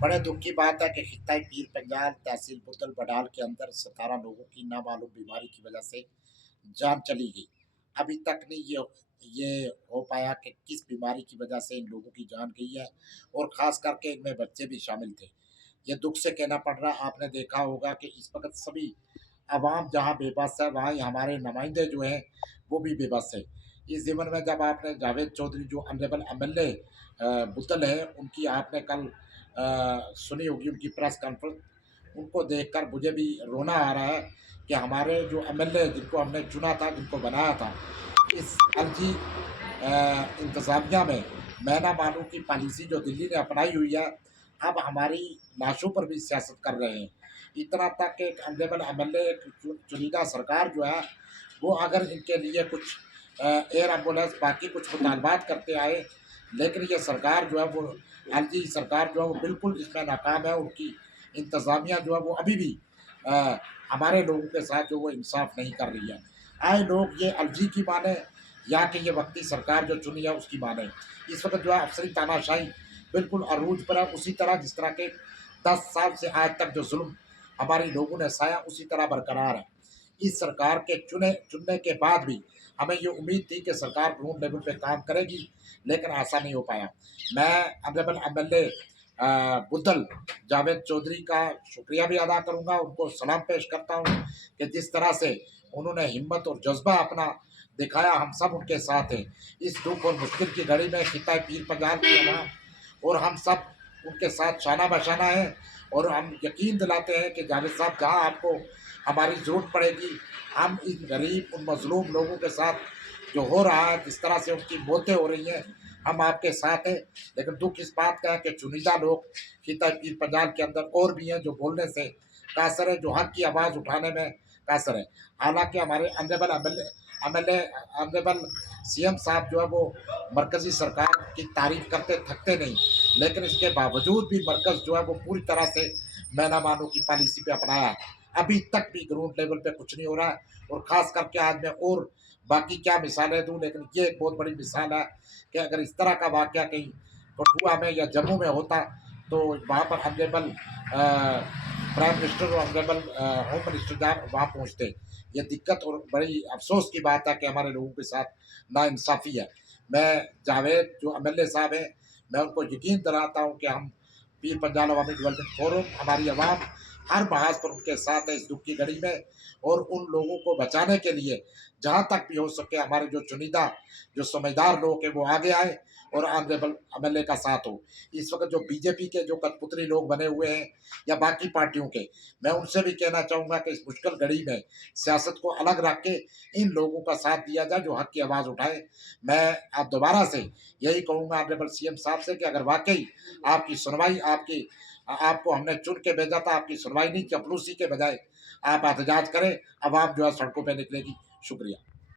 बड़े दुख की बात है कि खित्ता पीर पंजाल तहसील बुद्धल बडाल के अंदर 17 लोगों की नामालूम बीमारी की वजह से जान चली गई। अभी तक नहीं ये हो पाया कि किस बीमारी की वजह से इन लोगों की जान गई है और ख़ास करके इनमें बच्चे भी शामिल थे। ये दुःख से कहना पड़ रहा है, आपने देखा होगा कि इस वक़्त सभी अवाम जहाँ बेबस है, वहाँ ही हमारे नुमाइंदे जो हैं, वो भी बेबस हैं। इस ज़िम्न में जब आपने जावेद चौधरी जो ऑनरेबल एमएलए बुद्धल हैं, उनकी आपने कल सुनी होगी उनकी प्रेस कॉन्फ्रेंस, उनको देखकर मुझे भी रोना आ रहा है कि हमारे जो एमएलए जिनको हमने चुना था, जिनको बनाया था, इस फर्जी इंतज़ामिया में मैं ना मानूँ की पॉलिसी जो दिल्ली ने अपनाई हुई है, अब हमारी लाशों पर भी सियासत कर रहे हैं। इतना तक कि एक ऑनरेबल एमएलए एक चुनिंदा सरकार जो है, वो अगर इनके लिए कुछ एयर एम्बुलेंस बाकी कुछ मुतालबात करते आए, लेकिन ये सरकार जो है वो एलजी सरकार जो है वो बिल्कुल इसमें नाकाम है। उनकी इंतज़ामिया जो है वो अभी भी हमारे लोगों के साथ जो वो इंसाफ़ नहीं कर रही है। आए लोग ये एलजी की माने या कि ये वक्ती सरकार जो चुनी है उसकी माने। इस वक़्त जो है अफ़सरी तानाशाही बिल्कुल अरूज पर है, उसी तरह जिस तरह के 10 साल से आज तक जो ज़ुल्म हमारे लोगों ने सहा उसी तरह बरकरार है। इस सरकार के चुनने के बाद भी हमें ये उम्मीद थी कि सरकार ग्राउंड लेवल पे काम करेगी, लेकिन ऐसा नहीं हो पाया। मैं ऑनरेबल एमएलए बुद्धल जावेद चौधरी का शुक्रिया भी अदा करूँगा, उनको सलाम पेश करता हूँ कि जिस तरह से उन्होंने हिम्मत और जज़्बा अपना दिखाया, हम सब उनके साथ हैं। इस दुःख और मुश्किल की घड़ी में खित्ता पीर पंजाल की अवाम और हम सब उनके साथ शाना बशाना है और हम यकीन दिलाते हैं कि जावेद साहब जहाँ आपको हमारी ज़रूरत पड़ेगी, हम इन गरीब उन मज़लूम लोगों के साथ जो हो रहा है, जिस तरह से उनकी मौतें हो रही हैं, हम आपके साथ हैं। लेकिन दुःख इस बात का है कि चुनिंदा लोग खित्ता पीर पंजाल के अंदर और भी हैं जो बोलने से कासर है, जो हक की आवाज़ उठाने में कासर है। हालाँकि हमारे ऑनरेबल एमएलए ऑनरेबल सीएम साहब जो है वो मरकज़ी सरकार की तारीफ़ करते थकते नहीं, लेकिन इसके बावजूद भी मरकज़ जो है वो पूरी तरह से मैं ना मानूँ की पॉलिसी पे अपनाया है। अभी तक भी ग्राउंड लेवल पे कुछ नहीं हो रहा है और ख़ास करके आज मैं और बाकी क्या मिसालें दूँ, लेकिन ये एक बहुत बड़ी मिसाल है कि अगर इस तरह का वाक़या कहीं कठुआ में या जम्मू में होता, तो वहाँ पर ऑनरेबल प्राइम मिनिस्टर और ऑनरेबल होम मिनिस्टर जहाँ वहाँ पहुँचते। ये दिक्कत और बड़ी अफ़सोस की बात है कि हमारे लोगों के साथ नाइंसाफ़ी है। मैं जावेद जो एमएलए साहब हैं, मैं उनको यकीन दिलाता हूँ कि हम पीर पंजाल अवामी डेवलपमेंट फोरम, हमारी आवाम हर महाज पर उनके साथ है इस दुःख की घड़ी में और उन लोगों को बचाने के लिए जहाँ तक भी हो सके हमारे जो चुनिंदा, जो समझदार लोग हैं वो आगे आएँ और ऑनरेबल एमएलए का साथ हो। इस वक़्त जो बीजेपी के जो कठपुतली लोग बने हुए हैं या बाकी पार्टियों के, मैं उनसे भी कहना चाहूँगा कि इस मुश्किल घड़ी में सियासत को अलग रख के इन लोगों का साथ दिया जाए जो हक की आवाज़ उठाएँ। मैं अब दोबारा से यही कहूँगा ऑनरेबल सीएम साहब से कि अगर वाक़ई आपकी सुनवाई आपको हमने चुन के भेजा था, आपकी सुनवाई नहीं, चपलूसी के बजाय आप एहतजाज करें, अवाम जो है सड़कों पे निकलेगी। शुक्रिया।